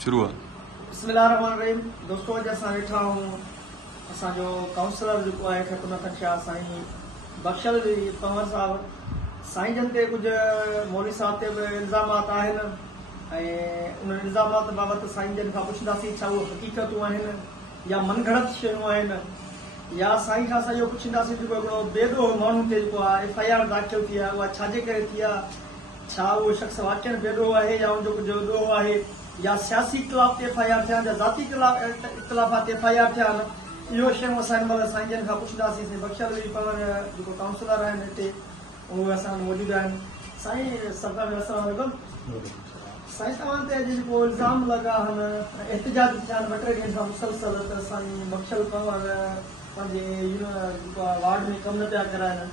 शुरू आहे। बिस्मिल्लाहिर्रहमानिर्रहीम। दोस्तों, अॼु असां वेठा आहियूं असांजो काउंसलर जेको आहे ख़तमत शाह साईं बख्शल पंवर साहब। साईं जन ते कुझु मौलवी साहब ते बि इल्ज़ामात आहिनि ऐं उन इल्ज़ामात बाबति साईं जन खां पुछंदासीं छा उहे हक़ीक़तूं आहिनि या मनगढ़ंत शयूं आहिनि, या साईं खां असां इहो पुछंदासीं जेको हिकिड़ो बेॾोह माण्हू ते जेको आहे FIR दाख़िल थी आहे उहा छाजे करे थी आहे, छा उहो शख़्स वाक़ई बेॾोह आहे या उनजो कुझु ॾोह आहे, या सियासी इख़्तिलाफ़ ते FIR थिया या ज़ाती इख़्तिलाफ़ात ते FIR थिया आहिनि। इहो शयूं असां हिन महिल साईं जन खां पुछंदासीं। बख्शल पंवर जेको काउंसलर आहिनि हिते उहे असां वटि मौजूदु आहिनि। साईं सफ़र में अस्सलाम वालेकुम। साईं तव्हां ते अॼु जेको इल्ज़ाम लॻा आहिनि, एहतिजाज थिया आहिनि 2-3 ॾींहंनि खां मुसलसल, त साईं बख्शल पंवर पंहिंजे जेको आहे वार्ड में कमु न पिया कराइनि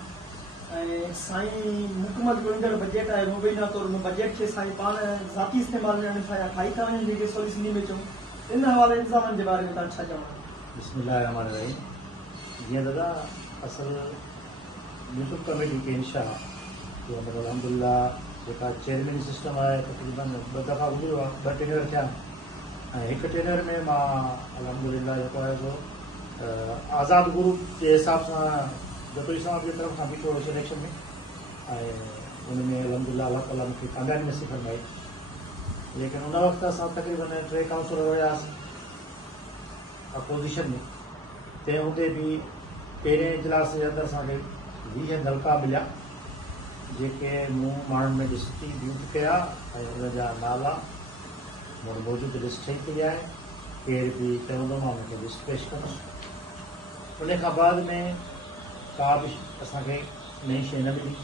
ऐं साईं हुकूमत जो ईंदड़ बजट आहे मुबैना तौर उन बजट खे साईं पाण ज़ाती इस्तेमालु करण सां या खाई था वञनि, जेके सवली सिंधी में चऊं। इन हवाले इल्ज़ामनि जे बारे में तव्हां छा चवंदा? बिस्मिल्लाहिर्रहमानिर्रहीम। जीअं दादा असल यूसुफ कमेटी के इंशा जो मतलब अल्हम्दुलिल्लाह जेका चेयरमैन सिस्टम आहे तक़रीबन 2 दफ़ा गुज़रियो आहे, 2 टेन्योर थिया ऐं हिकु टेन्योर में मां अल्हम्दुलिल्लाह जेको आहे सो आज़ाद ग्रुप जे हिसाब सां जतोई साहब जी तरफ़ सां बीठो सिलेक्शन में ऐं उन में अल्हम्दुलिल्लाह अल्लाह ताला मूंखे कामयाबी नसीब फरमाई। लेकिन उन वक़्तु असां तक़रीबन 3 काउंसलर हुयासीं अपोज़िशन में। तंहिं हूंदे बि पहिरें इजलास जे अंदरि असांखे 20 नलका मिलिया जेके मूं माण्हुनि में ॾिसी ड्यूट कया ऐं उन जा नाला मूं मौजूदु लिस्ट ठही पई आहे। केर बि चवंदो मां हुनखे लिस्ट पेश कंदुसि। उन खां बाद में का बि असांखे नई शइ न मिली।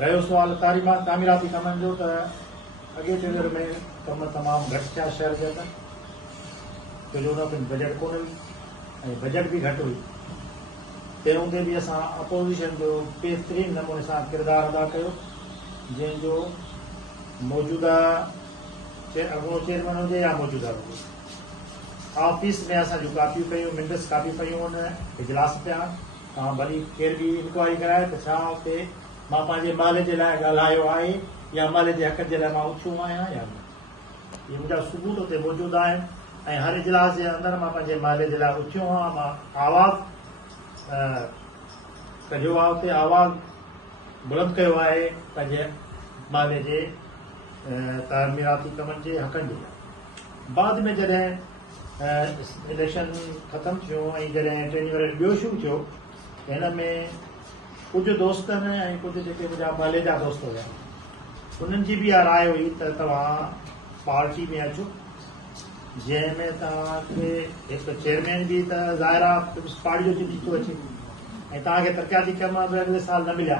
रहियो सुवाल तामीराती कमनि जो, त अॻे टेन्योर में कम तमामु घटि थिया शहर जे अंदरि, छो जो उन में बजट कोन हुई ऐं बजट बि घटि हुई। तंहिं हूंदे बि असां अपोज़िशन जो बहितरीन नमूने सां किरदारु अदा कयो, जंहिंजो मौजूदा अॻो चेयरमैन हुजे या मौजूदा हुजे ऑफिस में असां जूं कापियूं कयूं, मिंटस कापियूं कयूं उन इजलास पिया। तव्हां भली केर बि इंक्वायरी कराए त छा हुते मां पंहिंजे महले जे लाइ ॻाल्हायो आहे या महले जे हक़ जे लाइ मां उथियो आहियां या न। इहे मुंहिंजा सबूत हुते मौजूदु आहिनि ऐं हर इजलास जे अंदरि मां पंहिंजे महले जे लाइ उथियो आहियां। मां आवाज़ कढियो आहे, हुते आवाज़ बुलंद कयो आहे पंहिंजे महले जे तामीराती कमनि जे हक़नि जे लाइ। बाद में जॾहिं इलेक्शन ख़तमु थियो ऐं जॾहिं टेन्योर ॿियो शुरू थियो, हिन में कुझु दोस्तनि ऐं कुझु जेके मुंहिंजा महले जा दोस्त हुया उन्हनि जी बि इहा राय हुई त तव्हां पार्टी में अचो, जंहिंमें तव्हांखे हिकु चेयरमैन बि त ज़ाहिर आहे पार्टी जो जीतो अचे ऐं तव्हांखे तरक़ियाती कम अॻिले साल न मिलिया।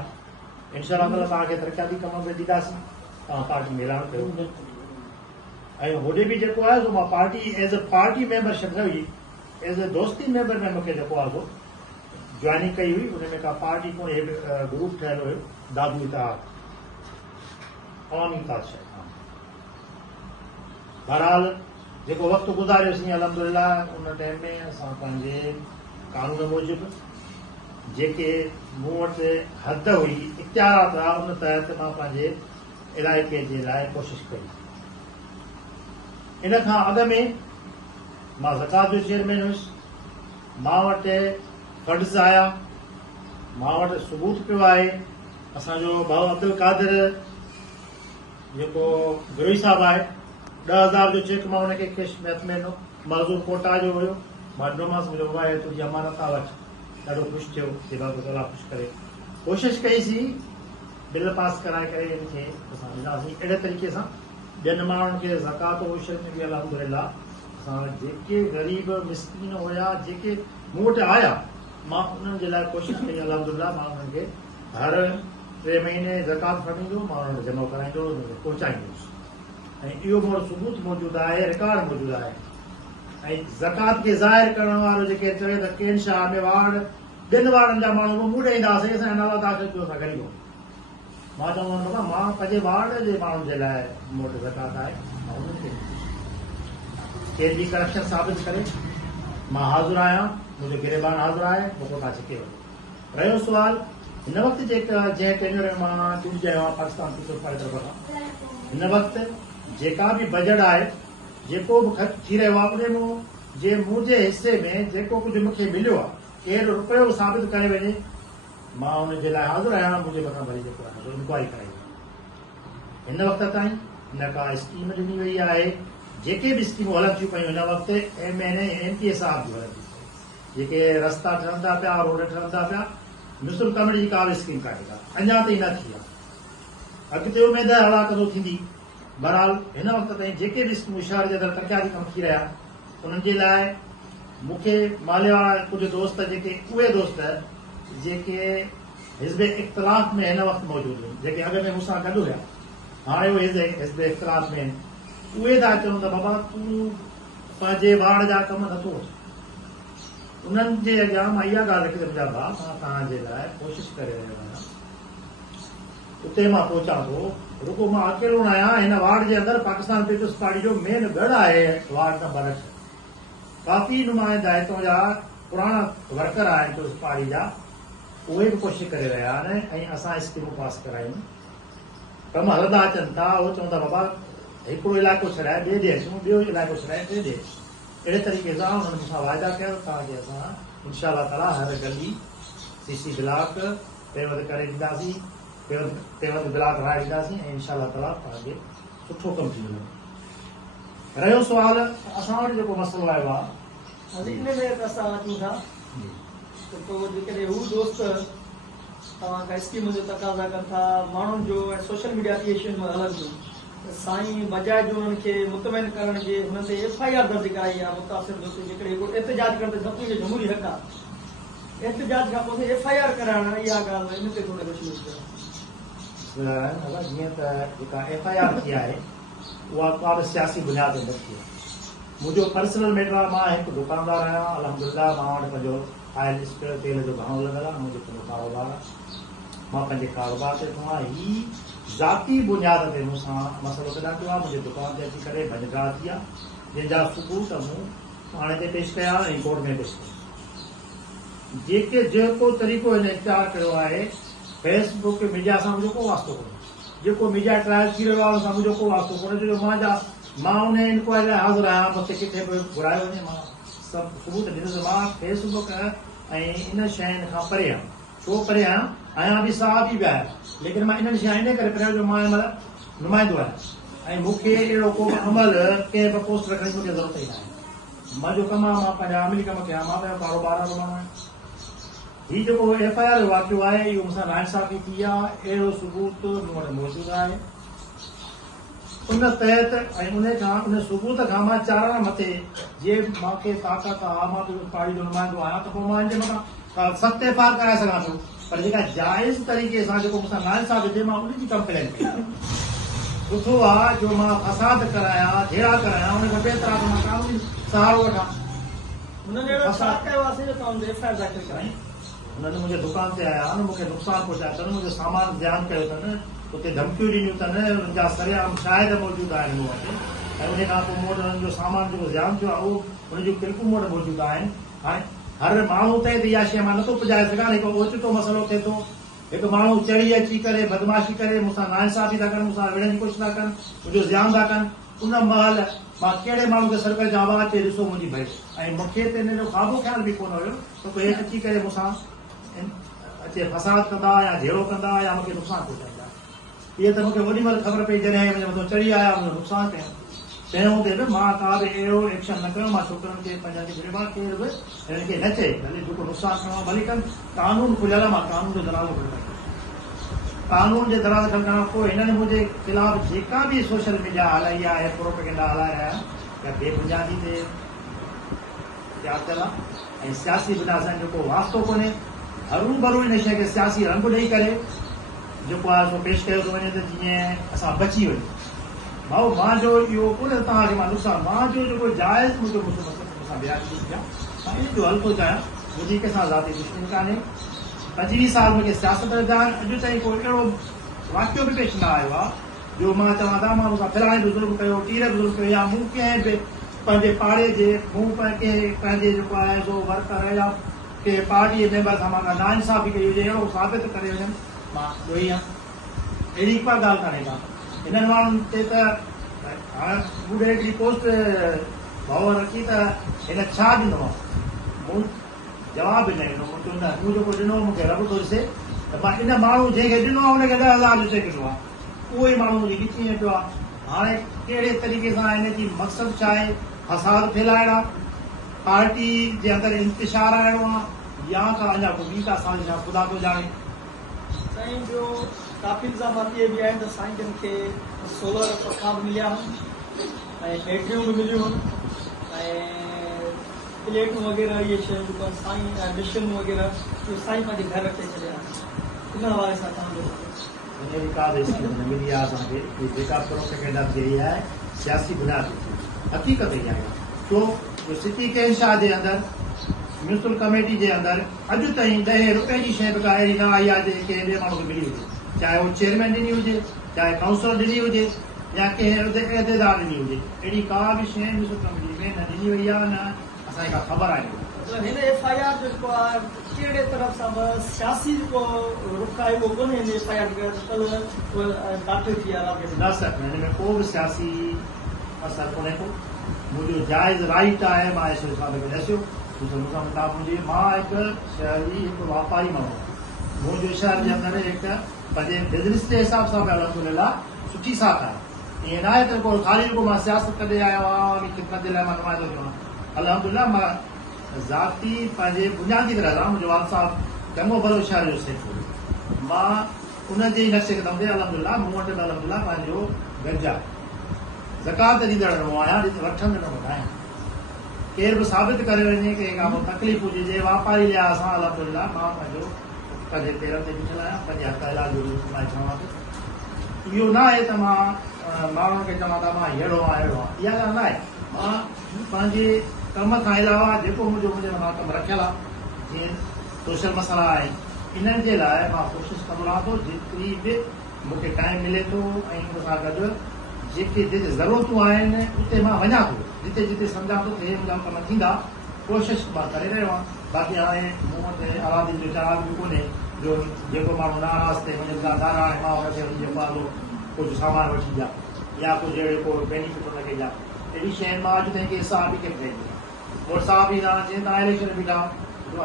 इंशाअल्लाह ताला तव्हांखे तरक़ियाती कम में ॾींदासीं, तव्हां पार्टी में ऐलान कयो। ऐं होॾे बि जेको आहे सो मां party as a party membership न हुई, एज़ अ दोस्ती मेंबर में मूंखे जेको आहे सो जॉइनिंग कई हुई। उन में का पार्टी कोन्हे, हिकु ग्रुप ठहियल हुयो दादू इताद अवामी इताद शइ। बहरहाल जेको वक़्तु गुज़ारियोसीं अल्हम्दुलिल्लाह उन टाइम में असां पंहिंजे कानून मूजिबि जेके मूं वटि हद हुई, इख्तियारात हुआ, उन तहत मां पंहिंजे इलाइक़े जे लाइ कोशिशि कई। इन खां अॻु में मां ज़कात जो चेयरमैन हुयुसि, मां वटि फंड्स आया, मां वटि सबूत पियो आहे। असांजो भाउ अब्दुल कादिर जेको गिरोही साहब आहे, 10,000 जो चेक मां हुनखे कैश में हथ में ॾिनो, मज़दूर कोटा जो हुयो। मां ॾिनोमांसि, मुंहिंजो भाउ तुंहिंजी अमानत आहे वठि। ॾाढो ख़ुशि थियो, सेवा ताला ख़ुशि करे कोशिशि कईसीं बिल पास कराए करे हिनखे असां ॾिनासीं। अहिड़े तरीक़े सां ॿियनि माण्हुनि खे ज़कात औशर में बि अल्हम्दुलिल्लाह असां जेके ग़रीब मिस्कीन हुया जेके मूं वटि आया, मां उन्हनि जे लाइ कोशिशि कई। अल्हम्दुलिल्लाह मां उन्हनि खे हर 3 महीने ज़कात खणींदो, मां उन्हनि खे जमा कराईंदो, उन्हनि खे पहुचाईंदुसि। ऐं इहो मोर सबूत मौजूदु आहे, रिकॉर्ड मौजूदु आहे। ऐं ज़कात खे ज़ाहिर करण वारो जेके चवे त केन शाह में वार्ड 2 वार्डनि जा माण्हू मूं ॾे ईंदासीं, असांजा नाला दाख़िल कयो, असां ग़रीब। मां चवंदो मां पंहिंजे वार्ड जे माण्हुनि जे लाइ मूं वटि ज़कात आहे, मां उन्हनि खे केर बि करप्शन साबित करे मां हाज़िर आहियां, मुंहिंजो गिरेबान हाज़िर आहे, मूंखे तव्हां छिके वठो। रहियो सुवाल हिन वक़्तु जंहिं टेन्योर में मां चूंडिया आहियां पाकिस्तान पीपल्स पार्टी तरफ़ खां, हिन वक़्तु जेका भी बजट आहे जेको बि ख़र्च थी रहियो आहे उन में जे मुंहिंजे हिसे में जेको कुझु मूंखे मिलियो आहे केरु रुपयो साबित करे वञे मां हुनजे लाइ हाज़िर आहियां मुंहिंजे मथां भली जेको आहे इंक्वायरी कराई हिन वक़्त ताईं न का स्कीम ॾिनी वई आहे जेके बि स्कीमूं हलनि थियूं पियूं हिन वक़्तु MNA साहब जूं हलनि थियूं जेके रस्ता ठहनि था पिया रोड ठहनि था पिया मुस्लिम कम्युनिटी जी का बि स्कीम कान्हे का अञा ताईं न थी आहे अॻिते उमेद हला कदो थींदी बहरहाल हिन वक़्त ताईं जेके बि स्कीमूं शहर जे अंदरि तरक़ियाती कम थी रहिया उन्हनि जे लाइ मूंखे माले वारा कुझु दोस्त जेके उहे दोस्त जेके हिज़्ब इख़्तिलाफ़ में हिन वक़्तु मौजूदु आहिनि जेके अॻ में मूंसां गॾु हुया हाणे उहे हिज़्ब इख़्तिलाफ़ में आहिनि उहे था चवनि त बाबा तूं पंहिंजे वाड़ जा कम नथो अचे उन्हनि जे अॻियां मां इहा ॻाल्हि रखी मुंहिंजा भाउ मां तव्हांजे लाइ कोशिशि करे रहियो आहियां उते मां पहुचां थो रुको मां अकेलो न आहियां हिन वार्ड जे अंदरि पाकिस्तान पीपल्स पार्टी जो मेन गढ़ आहे वार्ड नंबर 8 काफ़ी नुमाइंदा हितां जा पुराणा वर्कर आहिनि पीपल्स पार्टी जा उहे बि कोशिशि करे रहिया आहिनि ऐं असां स्कीमूं पास करायूं कम हलंदा अचनि था उहो चवंदा बाबा हिकिड़ो इलाइक़ो छॾाए ॿिए ॾे अचूं ॿियो इलाइक़ो छॾाए ॿिए ॾे अहिड़े तरीक़े सां हुननि मूंसां वाइदा कया तव्हांखे असां इनशा ताला हर गली CC ब्लॉक पेवंद करे ॾींदासीं पेवंद ब्लॉक ठाहे ॾींदासीं ऐं इनशा ताला तव्हांखे सुठो कमु थी वेंदो रहियो सुवाल असां वटि जेको मसइलो आयो आहे इन में असां अचूं था त पोइ जेकॾहिं हू दोस्त तव्हां खां स्कीम जो तक़ाज़ा कनि था माण्हुनि जो ऐं सोशल मीडिया क्रिएशन में हलनि थियूं त साईं बजाए जो उन्हनि खे मुतमइन करण जे हुन ते FIR दर्ज कराई आहे मुतासिर दोस्त जेकॾहिं हिकिड़ो एहतजाज करण त सभिनी जो जमहूरी हक़ आहे एहतजाज खां पोइ FIR कराइण इहा ॻाल्हि इन ते थोरो कुझु जीअं त जेका FIR थी आहे उहा का बि सियासी बुनियाद ते न थी आहे मुंहिंजो पर्सनल मैटर आहे मां हिकु दुकानदार आहियां अल्हम्दुलिल्लाह मां वटि पंहिंजो आयल स्पेयर तेल जो घणो लॻल आहे मुंहिंजो पंहिंजो कारोबार आहे मां पंहिंजे कारोबार ते थो ही ज़ाती बुनियाद ते मूंसां मसइलो पैदा कयो आहे मुंहिंजे दुकान ते अची करे भॼगाह थी आहे जंहिंजा सबूत मूं थाणे ते पेश कया ऐं कोर्ट में पेश कया जेको तरीक़ो हिन इख़्तियार कयो आहे फेसबुक मीडिया सां मुंहिंजो को वास्तो कोन्हे जेको मीडिया ट्रायल थी रहियो आहे हुन सां मुंहिंजो को वास्तो कोन्हे छो मां उन इंक्वायरी लाइ हाज़िर आहियां मथे किथे बि घुराए वञे मां सभु सबूत ॾींदुसि मां फेसबुक ऐं इन शयुनि खां परे आहियां छो परे आहियां बि साहब बि आहियां लेकिन मां इन्हनि शइ इन करे परे जो मां हिन महिल नुमाइंदो आहियां ऐं मूंखे अहिड़ो को बि अमल कंहिं बि पोस्ट रखण जी मूंखे ज़रूरत ई न आहे मुंहिंजो कमु आहे मां पंहिंजा अमली कम कयां मां पंहिंजो कारोबार वारो माण्हू आहियां हीउ जेको FIR जो वाक़ियो आहे इहो मूंसां नाइंसाफ़ी थी आहे अहिड़ो सबूत मूं वटि मौजूदु आहे उन तहत ऐं उन सबूत खां मां चारण मथे जे मूंखे ताक़त आहे मां पार्टी जो नुमाइंदो आहियां त पोइ मां हिन जे मथां सख़्तु FIR कराए सघां थो पर जेका जाइज़ तरीक़े सां जेको मूंसां नाइंसाफ़ी थिए मां उनजी कंप्लेन कयां सुठो आहे जो मां फसाद करायां झेड़ा करायां उन खां बहितर आहे त मां कानूनी सहारो वठां हुननि अहिड़ो छा कयो आहे जो तव्हां FIR दाख़िल कराई हुननि मुंहिंजे दुकान ते आया आहिनि मूंखे नुक़सानु पहुचायो अथनि मुंहिंजो सामान ध्यानु कयो अथनि उते धमकियूं ॾिनियूं अथनि हुननि जा सरेआम शाहिद मौजूदु आहिनि मूं वटि ऐं उन खां पोइ मूं वटि हुननि जो सामान जेको ध्यानु थियो आहे उहो हुनजूं क्लिपूं मूं वटि मौजूदु आहिनि हाणे हर माण्हू ते इहा शइ मां नथो पुॼाए सघां हिकु ओचितो मसइलो थिए थो हिकु माण्हू चढ़ी अची करे बदमाशी करे मूंसां नाइंसाफ़ी था कनि मूंसां विढ़ण जी कोशिशि था कनि मुंहिंजो ध्यानु था कनि उन महिल मां कहिड़े माण्हू खे सर्कल जा आवाज़ ते ॾिसो मुंहिंजी भई ऐं मूंखे त हिन जो ख़्वाबो ख़्याल बि कोन हुयो त कोई अची करे मूंसां अचे फसाद कंदा या झेड़ो कंदा या मूंखे नुक़सानु पहुचाईंदा इहे त मूंखे ओॾी महिल ख़बर पई जॾहिं मुंहिंजे मथां चढ़ी आया मुंहिंजो नुक़सानु कयो पहिरियों ते बि मां का बि अहिड़ो एक्शन न कयो मां छोकिरनि खे पंहिंजा ग़रीबा केर बि हिननि खे न चए भले जेको नुक़सानु करिणो आहे भली कनि कानून खुलियल मां कानून जो दरवाज़ो खोलियो कानून जे दरवाज़े खोलण खां पोइ हिननि मुंहिंजे ख़िलाफ़ जेका बि सोशल मीडिया हलाई आहे प्रोपेगेंडा हलाया आहिनि या बेबुनियादी ते तयारु थियल आहे ऐं सियासी बुनियाद सां जेको वास्तो कोन्हे हरू भरू इन शइ खे सियासी रंग ॾेई करे जेको आहे सो पेश कयो थो वञे त जीअं असां बची वञूं भाऊ मां जो इहो कोन्हे तव्हांखे मां नुक़सानु मां जो जेको जाइज़ मुंहिंजो मूंसां बयानु थी कयां मां इन जो हल थो चाहियां मुंहिंजी कंहिंसां ज़ाती दुश्मनी कान्हे 25 साल मूंखे सियासत जा अॼु ताईं कोई अहिड़ो वाक़ियो बि पेश न आयो आहे जो मां चवां था मां मूंसां फिलहाणे बि ज़ुल्म कयो टीर बि ज़ुल्म कयो या मूं कंहिं बि पंहिंजे पाड़े जे मूं कंहिं पंहिंजे जेको आहे सो वर्कर या के पार्टी मेंबर सां मां नाइंसाफ़ी कई हुजे अहिड़ो साबित करे वञनि मां ॾोही आहियां अहिड़ी का ॻाल्हि कान्हे का हिननि माण्हुनि ते त हाणे मूं हिकिड़ी पोस्ट भाउ रखी त हिन छा ॾिनो मूं जवाबु न ॾिनो मूं चवंदा तूं जेको ॾिनो मूंखे रब थो ॾिसे त मां इन माण्हू जंहिंखे ॾिनो आहे हुनखे 10,000 जो चेक ॾिनो आहे उहो ई माण्हू मुंहिंजी खिची में पियो आहे हाणे कहिड़े तरीक़े सां हिन जी मक़सदु छा आहे फसाद फैलाइण आहे पार्टी जे अंदरि इंतिशार आणिणो आहे या का अञा को ॿी का साज़िश आहे ख़ुदा थो ॼाणे साईं ॿियो काफ़ी इल्ज़ामात इहे बि आहिनि त साईं जन खे सोलर पखा बि मिलिया आहिनि ऐं बैटरियूं बि मिलियूं आहिनि ऐं प्लेटूं वग़ैरह इहे शयूं जेको आहे साईं डिशूं वग़ैरह इहे साईं पंहिंजे घर अचे छॾिया आहिनि इन हवाले सां तव्हांजो हिन का बि स्कीम न मिली आहे असांखे कि जेका प्रोपेगेंडा थी रही आहे सियासी बुनियाद ते हक़ीक़त ई आहे छो जो सिटी कैंशाह जे अंदरि म्यूनिसिपल कमेटी जे अंदरि अॼु ताईं 10 रुपए जी शइ बि का अहिड़ी न आई आहे जेके ॿिए माण्हू खे मिली हुजे चाहे उहो चेयरमैन ॾिनी हुजे चाहे काउंसलर ॾिनी हुजे या कंहिं उहिदेदार ॾिनी हुजे अहिड़ी का बि शइ म्यूनिसिपल कमेटी में न ॾिनी वई आहे न असांखे का ख़बर आहे हिन FIR जो जेको आहे कहिड़े तरफ़ सां सियासी जेको रुख आहे उहो कोन्हे हिन FIR दाख़िल थी आहे न सर हिन में को बि सियासी असर कोन्हे को मुंहिंजो जाइज़ राइट आहे मां एस साहिब खे ॾसियो मूंसां मुताबिक़ मुंहिंजी मां हिकु शहरी हिकु वापारी माण्हू आहियां मुंहिंजो शहर जे अंदरि हिकु पंहिंजे बिज़नेस जे हिसाब सां बि अलहमदुलिल्लाह सुठी साथ आहे ईअं न आहे त को ख़ाली जेको मां सियासत करे आयो आहियां ख़िदमत जे लाइ मां नुमाइंदो थियो आहियां अलहमदुलिल्लाह मां ज़ाती पंहिंजे बुनियादी तरह सां मुंहिंजो वाल साहब चङो भलो शहर जो सेठ हो मां उनजे ई नक्शे क़दम ते अलहमदुलिल्लाह मूं वटि बि अलहमदुलिल्लाह पंहिंजो गंज आहे ज़कात ॾींदड़ न आहियां वठंदड़ न आहियां केर बि साबित करे वञे की का तकलीफ़ हुजे वापारी लिहाज़ सां अलहमदुलिल्लाह मां पंहिंजे पेरनि ते बीठल आहियां पंहिंजे हक़ इलाज जो मां चवां थो इहो न आहे त मां माण्हुनि खे चवां त मां अहिड़ो आहियां अहिड़ो आहे इहा ॻाल्हि न आहे मां पंहिंजे कम खां अलावा जेको मुंहिंजे मथां कमु रखियल आहे जीअं सोशल मसइला आहिनि इन्हनि जे लाइ मां कोशिशि कंदो रहां थो जेतिरी बि मूंखे टाइम मिले थो ऐं हुन सां गॾु जेके जिते ज़रूरतूं आहिनि उते मां वञा थो जिते जिते सम्झां थो त हे मुंहिंजा कम थींदा कोशिशि मां करे रहियो आहियां बाक़ी हाणे मूं वटि आबादी जो चार्ज बि कोन्हे जो जेको माण्हू नाराज़ थिए मुंहिंजे दुकानदार आहे मां हुनखे जेको आहे कुझु सामान वठी ॾियां या कुझु अहिड़ो को बेनिफिट हुनखे ॾियां अहिड़ी शइ मां अॼु ताईं कंहिं साहब बि कंहिं पवंदी आहे वोट साहब ईंदा जीअं तव्हां इलेक्शन बीठा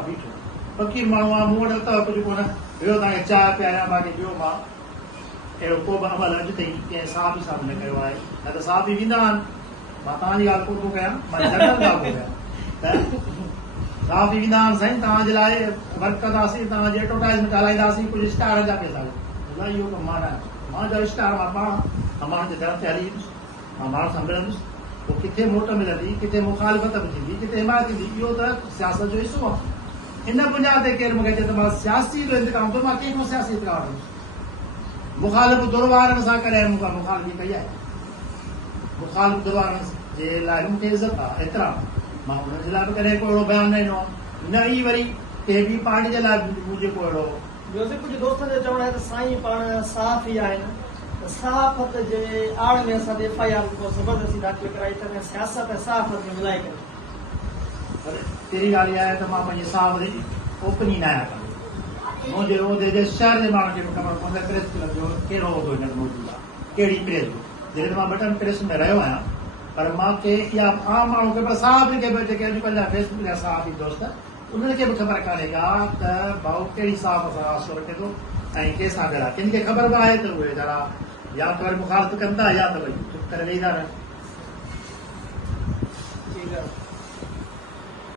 बीठो फ़क़ीर माण्हू आहे मूं वटि अथव कुझु कोन ॿियो तव्हांखे चांहि पियारियां बाक़ी ॿियो मां अहिड़ो को बि अमल अॼु ताईं कंहिं साहब सां न कयो आहे न त साहब बि वेंदा आहिनि मां तव्हांजी ॻाल्हि कोन थो कयां मां जनरल ॻाल्हि थो कयां त साहब बि वेंदा आहिनि साईं तव्हांजे लाइ वर्क कंदासीं तव्हांजे एडवर्टाइज़मेंट हलाईंदासीं कुझु स्टार जा पैसा इहो कमु मां न मां जा स्टार मां पाण माण्हुनि जे दर ते हली वेंदुसि मां माण्हुनि सां मिलंदुसि पोइ किथे मोट मिलंदी किथे मुखालिफ़त बि थींदी किथे हिमायत थींदी इहो त सियासत जो हिसो आहे इन बुनियाद ते केरु मूंखे चए त मां सियासी जो इंतकाम थो मां कंहिंखां सियासी इंतकाम कंदुसि मुखालिफ़ दुरवारनि सां कॾहिं मूंखां मुखालिफ़ी कई आहे मुखालिफ़ दुरवारनि जे लाइ मूंखे इज़त आहे एतिराम मां हुननि जे लाइ बि कॾहिं को अहिड़ो बयानु न ॾिनो आहे न ई वरी कंहिं ॿी पार्टी जे लाइ मुंहिंजो को अहिड़ो ॿियो बि कुझु दोस्तनि जो चवणु आहे त साईं पाण साफ़ ई आहिनि त सहाफ़त जे आड़ में असां FIR को ज़बरदस्ती दाख़िल कराई त सियासत ऐं सहाफ़त में मिलाए करे पर कहिड़ी ॻाल्हि इहा आहे त मां पंहिंजे साहब जी ओपन ई न आहियां कंदो मुंहिंजे उहिदे जे शहर जे माण्हुनि खे बि ख़बर पवंदी आहे प्रेस क्लब जो कहिड़ो उहिदो हिन मौजूदु आहे कहिड़ी प्रेस जो जॾहिं मां बटन प्रेस में रहियो आहियां पर मूंखे इहा आम माण्हू खे पर साहब खे बि जेके अॼुकल्ह जा फेसबुक जा साहब दोस्त उन्हनि खे बि ख़बर कान्हे का त भाऊ कहिड़ी साहब सां रास्तो रखे थो ऐं कंहिंसां गॾु आहे किन खे ख़बर बि आहे त उहे जरा या त वरी मुखालिफ़त कनि था या त वरी चुप करे वेही था रहनि